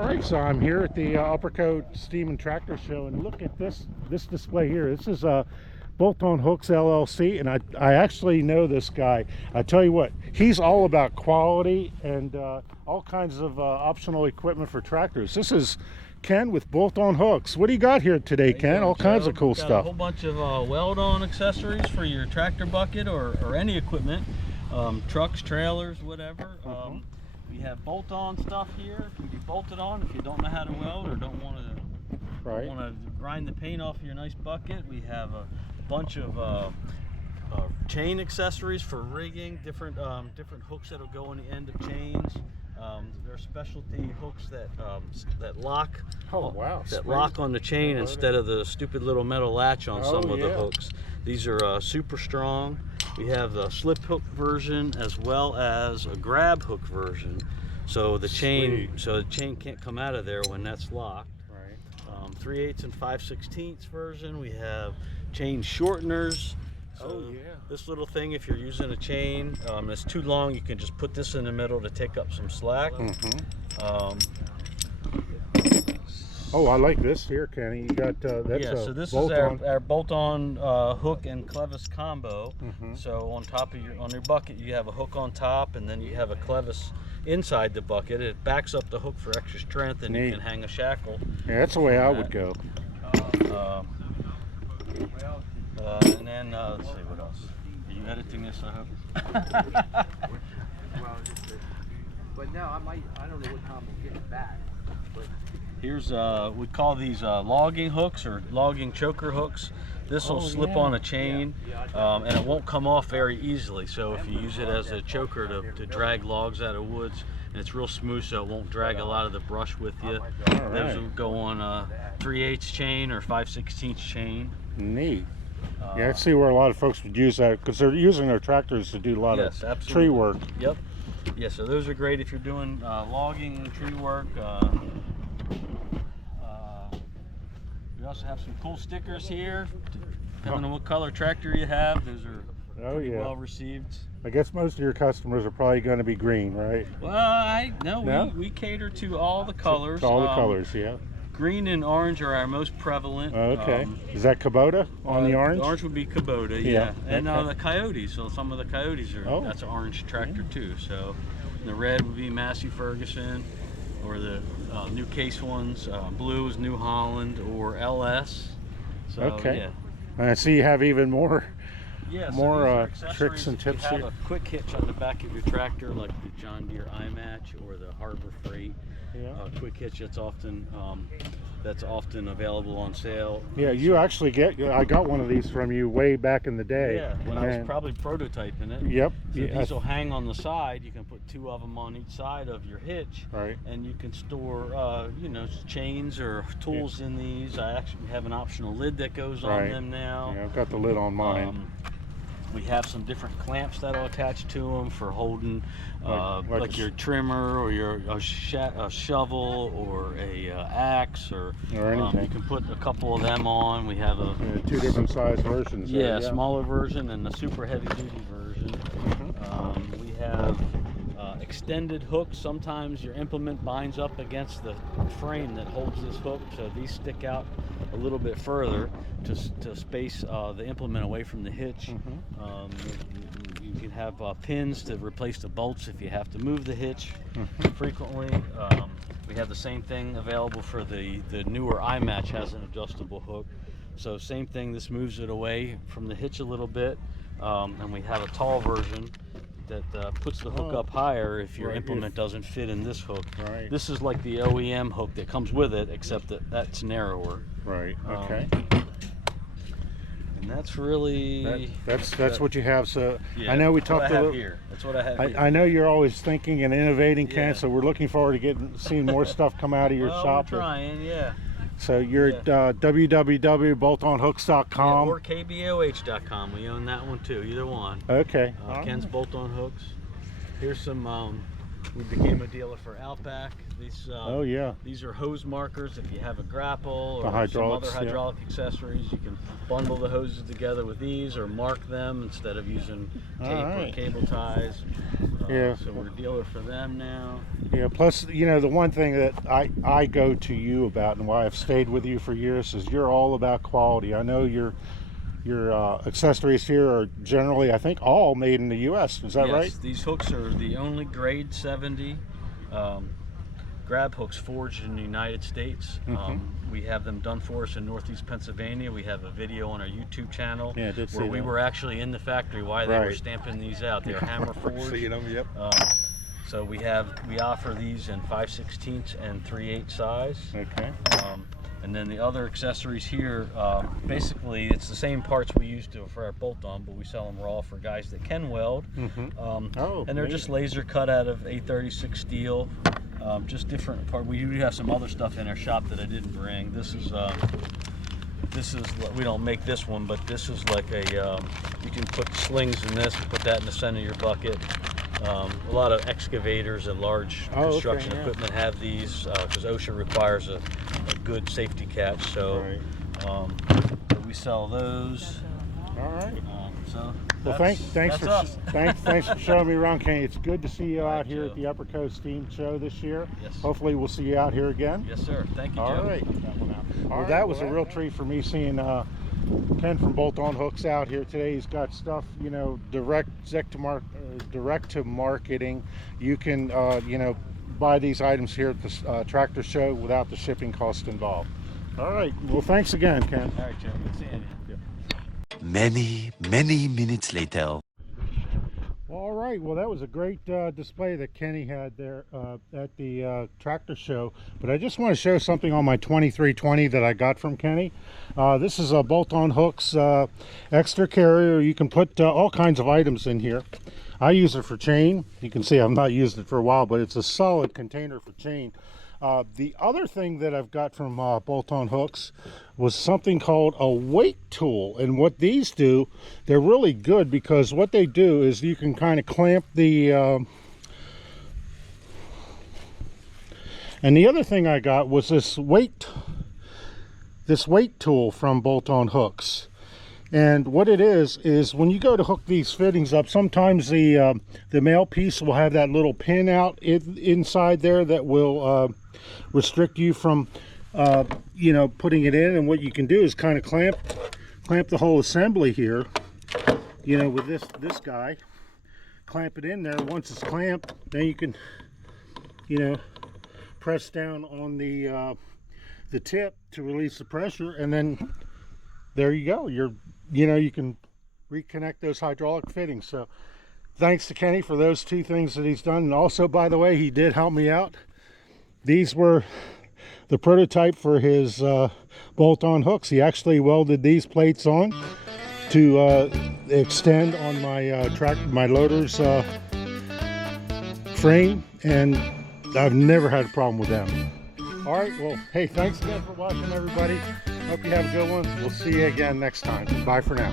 Alright, so I'm here at the Upperco Steam and Tractor Show, and look at this display here. This is Bolt-On Hooks LLC, and I actually know this guy. I tell you what, he's all about quality and all kinds of optional equipment for tractors. This is Ken with Bolt-On Hooks. What do you got here today, Ken? All kinds of cool stuff. A whole bunch of weld-on accessories for your tractor bucket or any equipment, trucks, trailers, whatever. We have bolt-on stuff here. It can be bolted on if you don't know how to weld or don't want to grind the paint off your nice bucket. We have a bunch of chain accessories for rigging, different hooks that'll go on the end of chains. There are specialty hooks that lock. Oh wow! That lock on the chain instead of the stupid little metal latch on some of the hooks. These are super strong. We have the slip hook version as well as a grab hook version, so the chain can't come out of there when that's locked. Right. 3/8 and 5/16 version. We have chain shorteners. So this little thing, if you're using a chain that's too long, you can just put this in the middle to take up some slack. Oh, I like this here, Kenny. You got that's so this is our bolt-on hook and clevis combo. So on top of your bucket, you have a hook on top, and then you have a clevis inside the bucket. It backs up the hook for extra strength, and you can hang a shackle. Yeah, that's the way I would go. And then let's see what else. Are you editing this? I hope. But now I don't know what time we'll get back. But here's we call these logging hooks or logging choker hooks. This will slip on a chain, and it won't come off very easily. So if you use it as a choker to drag logs out of woods, and it's real smooth, so it won't drag a lot of the brush with you. Those will go on a 3/8 chain or 5/16 chain. Neat. Yeah, I see where a lot of folks would use that because they're using their tractors to do a lot of tree work. Yep. Yeah, so those are great if you're doing logging and tree work. We also have some cool stickers here, depending on what color tractor you have. Those are pretty well received. I guess most of your customers are probably going to be green, right? Well, we cater to all the colors. All the colors, yeah. Green and orange are our most prevalent. Okay. Is that Kubota on the orange? The orange would be Kubota, yeah. And the Coyotes, so some of the Coyotes are, that's an orange tractor too. So the red would be Massey Ferguson, or the new case ones. Blue is New Holland or LS. So, yeah. I see you have even more. Yeah, more tricks and tips here. You have a quick hitch on the back of your tractor, like the John Deere iMatch or the Harbor Freight. Quick hitch that's often available on sale. Yeah, you actually I got one of these from you way back in the day. Yeah, when I was probably prototyping it. Yep. So these will hang on the side. You can put two of them on each side of your hitch. Right. And you can store, chains or tools in these. I actually have an optional lid that goes on them now. Yeah, I've got the lid on mine. We have some different clamps that'll attach to them for holding like your trimmer or a shovel or a axe or anything. You can put a couple of them on. We have two different size versions. Yeah, smaller version and the super heavy duty version. We have extended hooks. Sometimes your implement binds up against the frame that holds this hook, so these stick out a little bit further to space the implement away from the hitch. You can have pins to replace the bolts if you have to move the hitch frequently. We have the same thing available for the newer iMatch, has an adjustable hook. So same thing, this moves it away from the hitch a little bit. And we have a tall version that puts the hook up higher if your implement doesn't fit in this hook. This is like the OEM hook that comes with it, except that's narrower. Right. Okay. And that's really that's what you have. So I know we talked a little. That's what I have here. I know you're always thinking and innovating, Ken. So we're looking forward to seeing more stuff come out of your shop. We're trying, yeah. So you're at www.boltonhooks.com or kboh.com. We own that one too. Either one. Okay. Ken's Bolt-On Hooks. Here's some We became a dealer for Outback. These Oh yeah. these are hose markers. If you have a grapple The or some hydraulics, other hydraulic accessories, you can bundle the hoses together with these or mark them instead of using tape or right. cable ties. Yeah. So we're a dealer for them now. Yeah, plus, you know, the one thing that I go to you about and why I've stayed with you for years is you're all about quality. I know your accessories here are generally, I think, all made in the U.S. Is that Yes, right? these hooks are the only grade 70 grab hooks forged in the United States. We have them done for us in Northeast Pennsylvania. We have a video on our YouTube channel Yeah, I did see where we that. were actually in the factory while they were Right. stamping these out. They're hammer forged. Seeing them, yep. So we offer these in 5/16 and 3/8 size. Okay. And then the other accessories here, basically it's the same parts we use for our bolt-on, but we sell them raw for guys that can weld. Oh, and they're just laser cut out of 836 steel. Just different part. We do have some other stuff in our shop that I didn't bring. This is we don't make this one, but this is like a you can put slings in this and put that in the center of your bucket. A lot of excavators and large construction equipment have these because OSHA requires a good safety catch. So, so we sell those. All right. So Well, thanks for showing me around, Kenny. It's good to see you out here Joe. at the Upperco Steam Show this year. Yes. Hopefully, we'll see you out here again. Yes, sir. Thank you, Joe. All right. Well, that was a real treat for me seeing Ken from Bolt On Hooks out here today. He's got stuff, you know, direct to marketing. You can, you know, buy these items here at the tractor show without the shipping cost involved. All right. Well, thanks again, Ken. All right, Joe. Good seeing you. Many minutes later. All right, well, that was a great display that Kenny had there at the tractor show. But I just want to show something on my 2320 that I got from Kenny. This is a bolt-on hooks extra carrier. You can put all kinds of items in here. I use it for chain. You can see I've not used it for a while, but it's a solid container for chain. The other thing that I've got from bolt-on hooks was something called a weight tool. And what these do, they're really good because what they do is you can kind of clamp the... And the other thing I got was this weight tool from bolt-on hooks. And what it is when you go to hook these fittings up, sometimes the male piece will have that little pin out inside there that will restrict you from you know, putting it in. And what you can do is kind of clamp the whole assembly here, you know, with this guy, clamp it in there. Once it's clamped, then you can, you know, press down on the tip to release the pressure, and then there you go. You know, you can reconnect those hydraulic fittings. So thanks to Kenny for those two things that he's done. And also, by the way, he did help me out. These were the prototype for his bolt-on hooks. He actually welded these plates on to extend on my loader's frame, and I've never had a problem with them. All right, well, hey, thanks again for watching, everybody. Hope you have a good one. We'll see you again next time. Bye for now.